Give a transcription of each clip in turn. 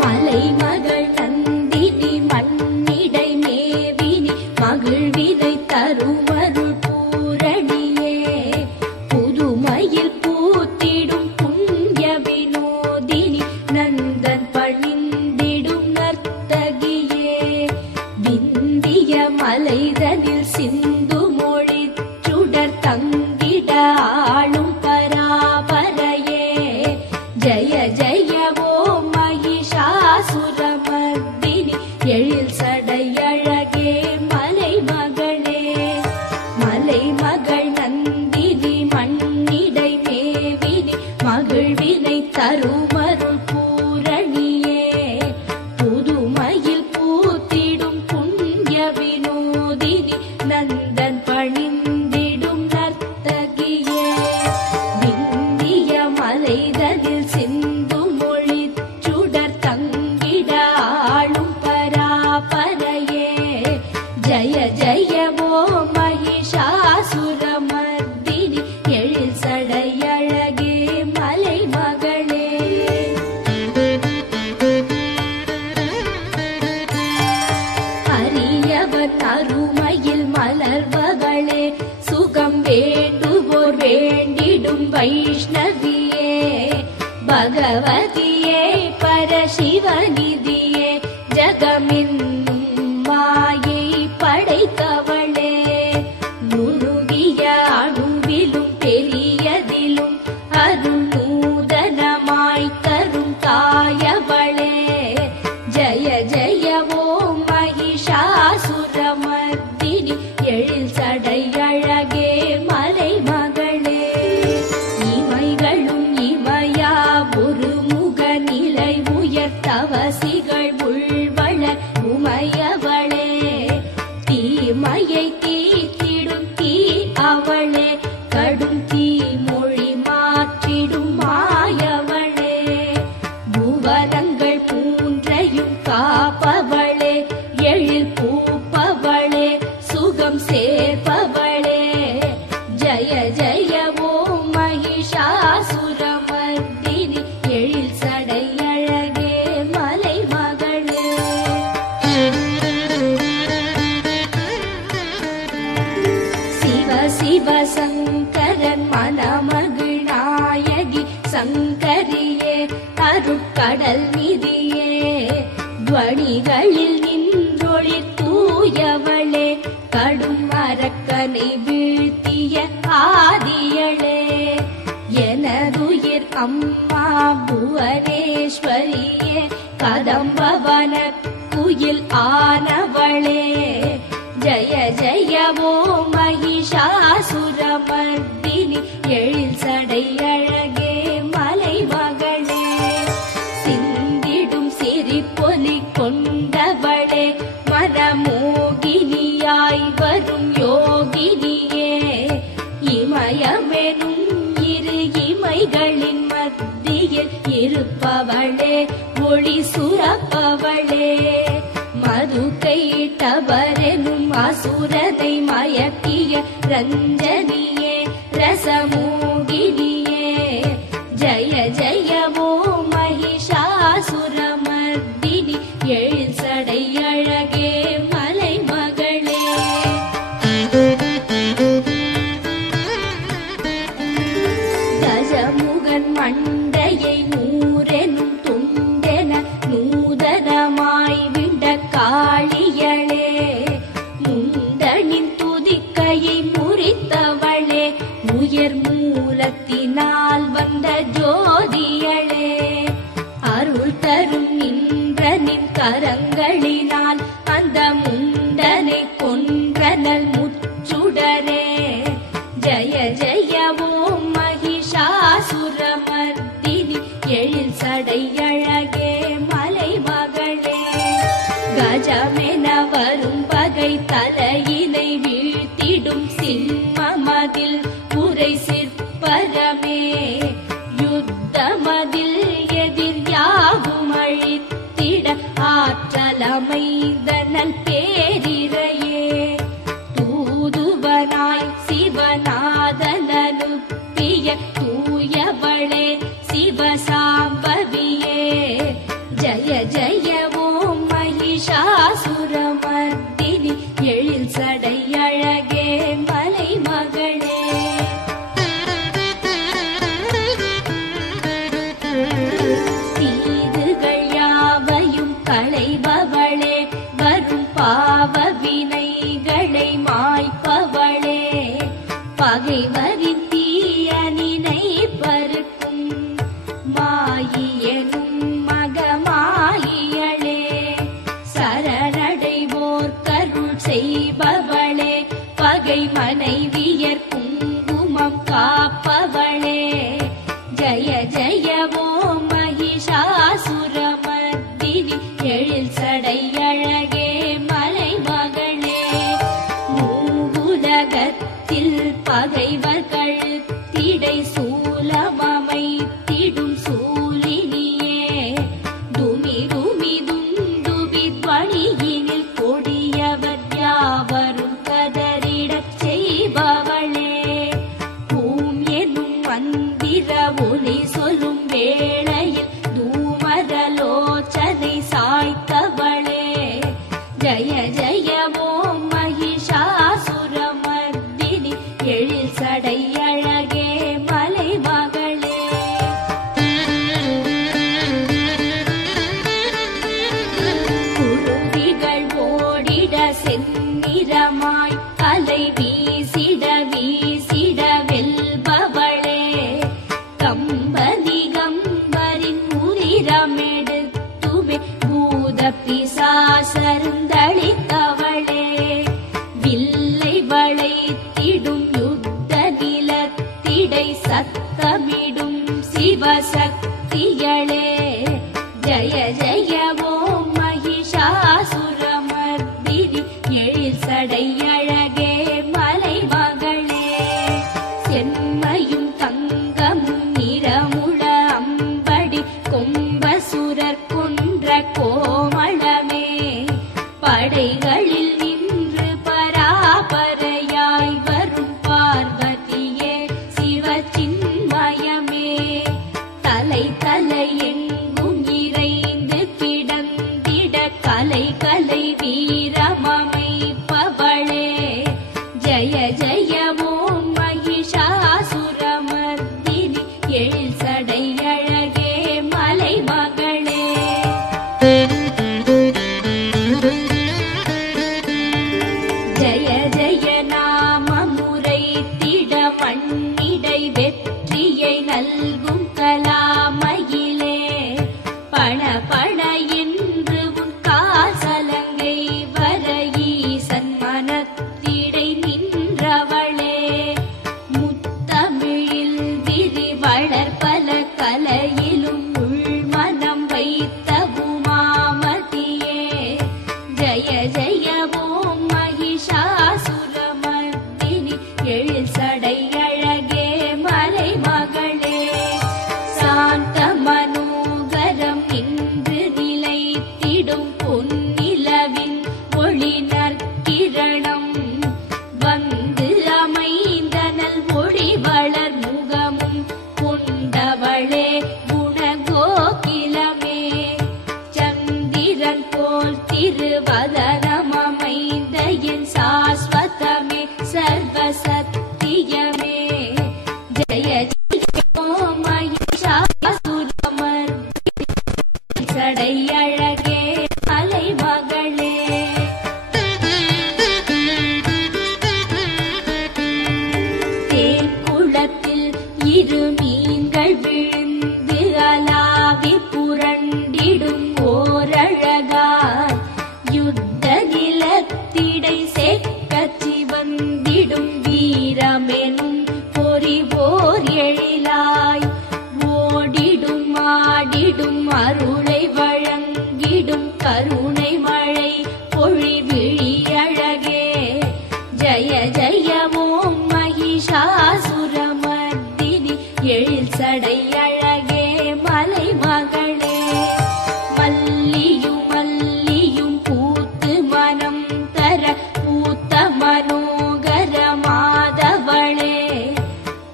மலைமகள் நந்தினி மண்ணிடை மேவினி மகிழ்வினை தருமருள் பூரணியே புதுமையில் பூத்திடும் புண்ணிய வினோதினி நந்தன் பணிந்திடும் நர்த்தகியே விந்திய மலைதனில் சிந்து மொழி சுடர் தங்கிட ஆளும் பராபரையே ஜய ஜய ஓம் மகிஷாசுரமர்தினி எழில் சடையழகே மலைமகளே மலைமகள் நந்தினி மண்ணிடை மேவினி மகிழ்வினை தருமருள் பூரணியே புதுமையில் பூத்திடும் புண்ணிய வினோதினி நந்தன் பணிந்திடும் நர்த்தகியே விந்திய மலைதனில் சிந்து மொழி சுடர் தங்கிட ஆளும் பராபரையே ஜய ஜய ஓம் மகிஷாசுரமர்தினி எழில் சடையழகே மலைமகளே அரியவன் அருமையில் மலர்வகளே சுகம் வேண்டுவோர் வேண்டிடும் வைஷ்ணவியே பகவதியே பரசிவநிதியே ஜகமென்னும் மாயை படைத்தவளே நுணுகிய அணுவிலும் பெரியதிலும் அருள் நூதனமாய் தரும் தாயவளே ஜய ஜய ஓம் மகிஷாசுரமர்தினி எழில் சடையழகே மலைமகளே இமைகளும் இமையா ஒரு முக நிலை உயர்த்தவசிகள் உள்வளர் உமையவளே தீமையை தீத்திடும் தீ அவளே கடும் தீ மொழி மாற்றிடும் மாயவளே புவனங்கள் மூன்றையும் காப்பவளே எழில் பூப்பவளே சுகம் சேர்ப்பவளே ஜய ஜய ஓம் மகிஷாசுரமர்தினி எழில் சடையழகே மலைமகளே சிவ சிவ சங்கரன் மனமகிழ் நாயகி சங்கரியே அருட்கடல் நிதியே துவனிகளில் நின்றொளி தூயவளே கடும் அரக்கனை வீழ்த்திய ஆதியளே எனதுயிர் அம்மா புவனேஸ்வரியே கதம்பவன குயில் ஆனவளே ஜய ஜய ஓம் மகிஷாசுரமர்தினி எழில் சடையழகே மலைமகளே சிந்திடும் சிரிப்பொலி கொண்டவளே மனமோகினியாய் வரும் யோகினியே இமயமெனும் இரு இமைகளின் மத்தியில் இருப்பவளே ஒளி சுரப்பவளே மது கைட்டவரெனும் அசுரனை மயக்கிய ரஞ்சனியே ரசமோகினியே ஜய ஜய ஓம் மகிஷாசுரமர்தினி எழில் சடையழகே மலைமகளே கஜமுகன் மண்டையை நூறெனும் துண்டென நூதனமாய் விண்ட காளியளே முண்டனின் துதிக்கையை முறித்தவளே உயர் மூலத்தினால் வந்த ஜோதியளே அருள் தரும் இந்திரனின் கரங்களினால் அந்த முண்டனை கொன்றனல் முச்சுடரே ஜய ஜய ஓம் மகிஷாசுரமர்தினி எழில் சடையழகே மலைமகளே கஜமென வரும் பகை தலையினை வீழ்த்திடும் சிம்மமதில் புரை சிற்பரமே யுத்தமதில் எதிர் யாவும் அழித்திட ஆற்றலமைந்தனல் பேரிரையே தூதுவனாய் சிவநாதனனுப்பிய தூய உடையவளே சிவசாம்பவியே ஜய ஜய ஓம் மகிஷாசுரமர்த்தினி எழில் சடை அழகே மலை மகளே தீதுகள் யாவையும் களைபவளே வரும் பாவ வினைகளை மாய்ப்பவளே பகைவரின் தீய நினைப்பருக்கும் மாயியனும் மகமாயியளே சரணடைவோர் கருள் செய்பவளே பகை மனைவியர் குங்குமம் காப்பவளே ஜய ஜய ஓம் மகிஷாசுரமர்த்தினி எழில் சடை அழகே மலை மகளே மூவுலகத்தில் பகைவர் கழுத்திடை சூலமமைத்திடும் சூலினியே துமி துமி துந்துபி துவனியினில் கொடியவர் யாவரும் கதறிடச் செய்பவளே பூம் எனும் மந்திர ஒலி சொல்லும் வேளையில் தூமதலோச்சனை சாய்த்தவளே ஜய ஜய ஓம் மகிஷாசுரமர்த்தினி எழில் சடை அழகே மலை மகளே குருவிகள் ஓடிட செந்நிறமாய் அலை வீசிட வீசிட வெல்பவளே கம்பதி கம்பரின் உதிரமெடுத்துமே பூத பிசாசருந்தளித்தவளே வில்லை வளைத்திடும் யுத்த நிலத்திடை சத்தமிடும் சிவசக்திகளே ஜய ஜய ஓம் மகிஷாசுரமர்த்தினி எழில் சடை அழகே மலை மகளே செம்மையும் தங்கமும் நிறமுள அம்படி கொம்பசுரர் கொன்ற கோமளமே படைகளில் நின்று பராபரையாய் வரும் பார்வதியே சிவச்சின்மயமே தலை தலை எங்கும் இறைந்து கிடந்திட கலை கலை வீரமமைப்பவளே ஜய ஜய ஓம் மகிஷாசுரமர்த்தினி எழில் சடை அழகே மலை மகளே ஜய ஜய நாமமுறை திட மண்ணிடை வெற்றியை நல்கும் கலாமயிலே பண பண என்று உன் காசலங்கை வர ஈசன் மனத்திடை நின்றவளே முத்தமிழில் விரி வளர்பல கலையிலும் உள்மனம் வைத்த உமாமதியே ஜய ஜய ஓம் மகிஷாசுரமர்த்தினி எழில் சடை அழகே மலை மகளே சாந்த மனோகரம் நின்று நிலைத்திடும் பொன்னிலவின் ஒளி நற்கிரணம் வந்து அமைந்தனல் ஒளி வளர் முகமும் கொண்டவளே குணகோகிலமே சந்திரன் போல் திருவதனம் அமைந்த என் சாஸ்வதமே சர்வசத்தியமே ஜய ஜய ஓம் மகிஷாசுரமர்த்தினி சடை அழகே மலை மகளே தேன் குளத்தில் இரு மீன்கள் விழுந்து அலாவி புரண்டிடும் ஓரழகாய் யுத்த நிலத்திடை செக்கச்சி வந்திடும் வீரமெனும் பொறிவோர் எழிலாய் ஓடிடும் ஆடிடும் அருளை வழங்கிடும் கருணை மழை பொழிவிழி அழகே ஜய ஜய ஓம் மகிஷாசுரமர்த்தினி எழில் சடை அழகே மலை மகளே மல்லியும் மல்லியும் பூத்து மனம் தர பூத்த மனோகர மாதவளே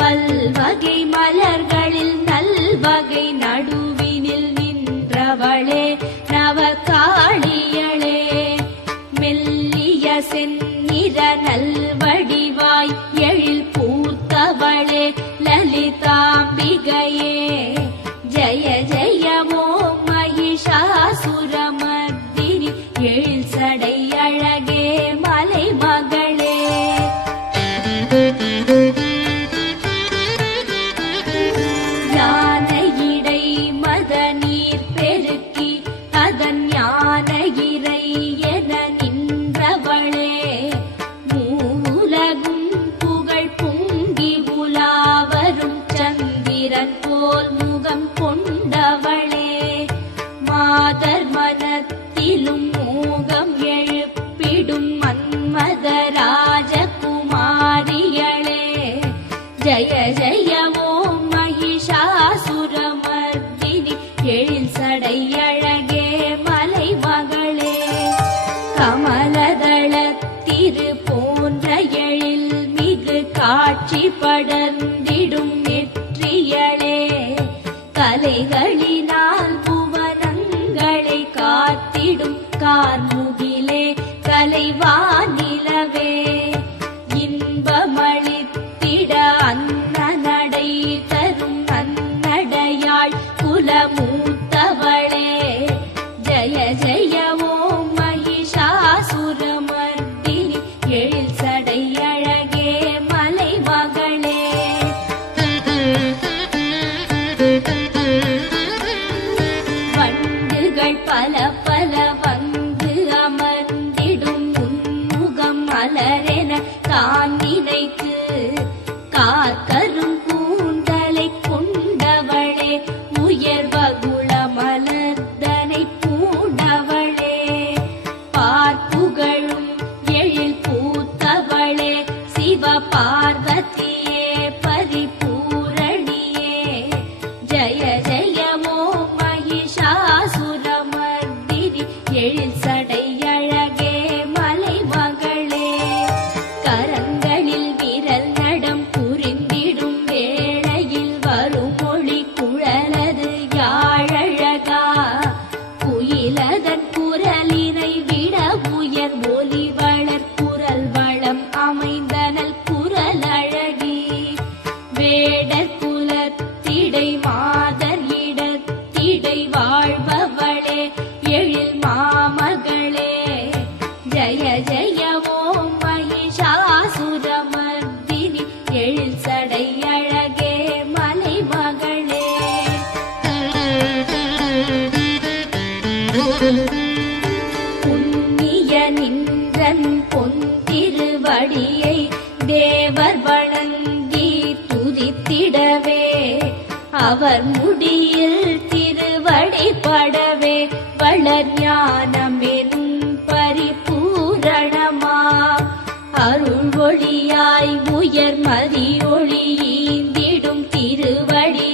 பல்வகை மலர்களில் லலிதாம்பிகையே ஜய ஜய ஓம் மகிஷாசுரமர்தினி எழில் சடை அழகே மலை மகளே யானையிடை மத நீர் பெருக்கி அதன் ஞான இறை என நின்றவளே மூலகும் புகழ் பொங்கி உலாவரும் சந்திரன் போல் முகம் கொண்டவளே மாதர் மனத்திலும் மோகம் எழுப்பிடும் மன்மத ராஜகுமாரிகளே ஜய ஜய ஓம் மகிஷாசுரமர்தினி எழில் சடை அழகே மலை மகளே கமலதளத்திரு போன்ற எழில் மிகு காட்சி படர்ந்திடும் நெற்றியளே கலைகளினால் புவனங்களை காத்திடும் கார்முகிலே கலைவானிலவே இன்பமளித்திட அன்னநடை தரும் நன்னடையாள் குலமூத்தவளே ஜய ஜய ஓம் மகிஷாசுரமர்தினி எழில் சடை அழகே மலை மகளே வண்டுகள் பல பல வந்து அமர்ந்திடும் உன்முகம் மலரென தான் நினைத்து காக்கரும் கூந்தலை கொண்டவளே உயர்வகுள மலர்தனை பூண்டவளே பார்ப்புகழும் எழில் பூத்தவளே சிவ பார்வதியே பரிபூரணியே ஜய ஜய ஓம் மகிஷாசுரமர்தினி எழில் சடை அழகே மலை மகளே கரங்களில் விரல் நடம் புரிந்திடும் வேளையில் வரும் மொழி குழலது யாழழகா குயிலதன் குரலினை விட உயர் ஒலி வளர் குரல் வளம் அமைந்தனல் குரல் அழகி வேடர் குலத்திடை மாதர் இடத்திடை வாழ்பவளே எழில் மாமகளே ஜய ஜய ஓம் மகிஷாசுரமர்தினி எழில் சடை அழகே மலை மகளே புண்ணிய நின்றன் பொன் திருவடியை தேவர் வணங்கி துதித்திடவே அவர் முடியில் திருவடி படவே வளர் ஞானமெனும் பரிபூரணமா அருள் ஒளியாய் உயர் மதி ஒளி ஈந்திடும் திருவடி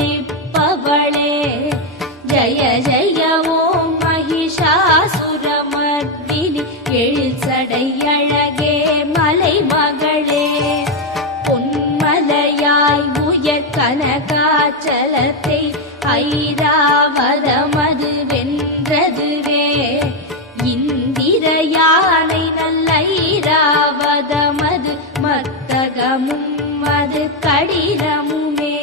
தீட்சையளிப்பவளே ஜய ஜய ஓம் மகிஷாசுரமர்தினி எழில் சடை அழகே மலை மகளே பொன்மலையாய் உயர் கனகாச்சலத்தை ஐராவதமது வென்றதுவே இந்திர யானை நல்ல ஐராவதமது மத்தகமும் அது கடினமுமே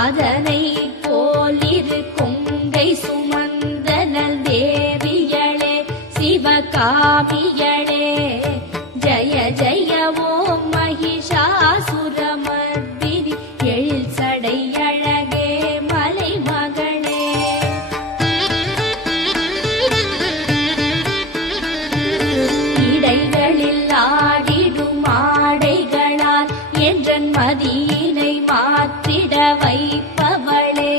அதனை போலிரு கொங்கை சுமந்தனல் தேவியளே சிவகாமியளே ஜய ஜய ஓம் மகிஷாசுரமர்தினி எழில் சடை அழகே மலை மகளே இடைகளில் ஆடிடும் ஆடைகளால் என்றன் மதியினை மாற்றிட வைப்பவளே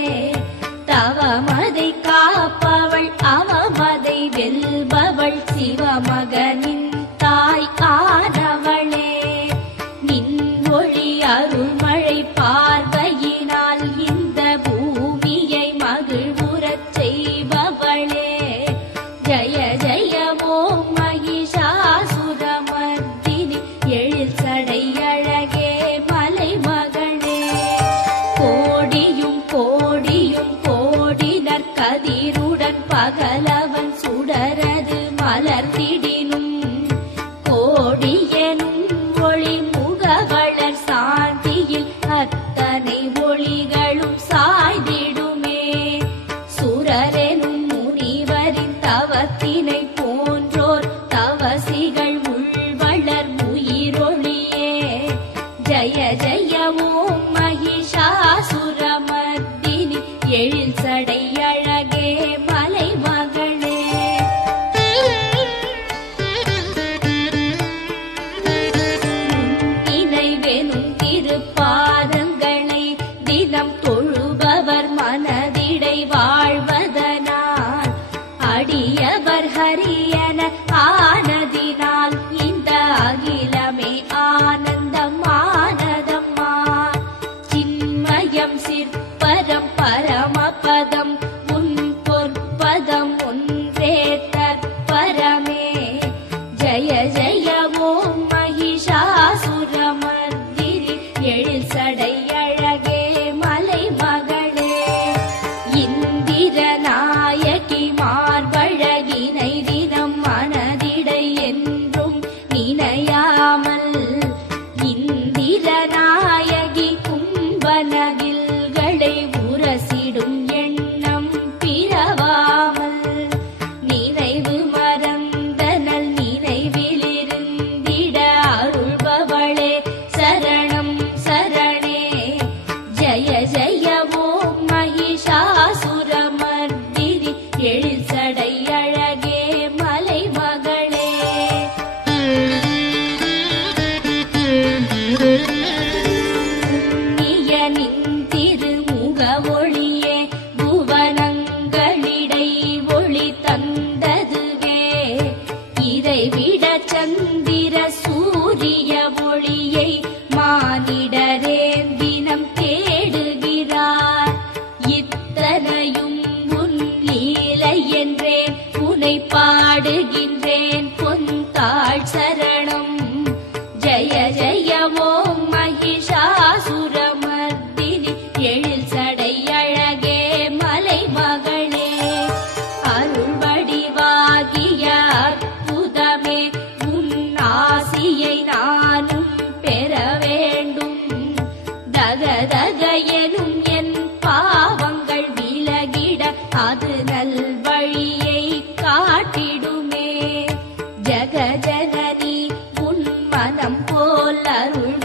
தவமதை காப்பவள் அவமதை வெல்பவள் சிவமகனின் தாய் ஆனவளே நின் ஒளி அருள்மழை பார்வையினால் இந்த பூமியை மகிழ்வுறச் செய்பவளே ஜய ஜய ஓம் மகிஷாசுரமர்தினி எழில் சடை அழகே மலை மகளே கோடியும் கோடியும் கோடினர் கதிருடன் பகலவன் சுடரது மலர்ந்திடினும் கோடியனும் ஒளி முகவளர் சாந்தியில் பரம் சிற்பரம் பரமபதம் உன் பொற்பதம் ஒன்றே தற்பரமே. ஜய ஜய ஓம் மகிஷாசுரமர்தினி எழில் சடை அழகே மலை மகளே. இந்திர நாயகி மார்பழகினை தினம் மனதிடை என்றும் நினையாமல் இந்திர நாயகி கும்பநகில்களை உரசிடும் எண்ணம் பிறவாமல் நினைவு மறந்தனல் நினைவிலிருந்திட அருள்பவளே சரணம் சரணே. ஜய ஜய ஓம் மகிஷாசுரமர்தினி எழில் சடை அழகே மலை மகளே. புண்ணியனின் திருமுக ஒளியே புவனங்களிடை ஒளி தந்ததுவே. இதைவிட சந்திர சூரிய ஒளியை மானிடரே தினம் தேடுகிறார். இத்தனையும் உன் லீலை என்றேன் உனை பாடுகின்றேன் பொன்தாள் சரணம். ஜய ஜய ஓம் மகிஷாசுரமர்தினி எழில் சடை அழகே மலை மகளே. அருள் வடிவாகிய அற்புதமே உன் ஆசியை நானும் பெற வேண்டும். தகதக எனும் என் பாவங்கள் விலகிட அது நல் வழியை காட்டிடுமே. ஜகஜனனி உன் மனம் போல் அருள்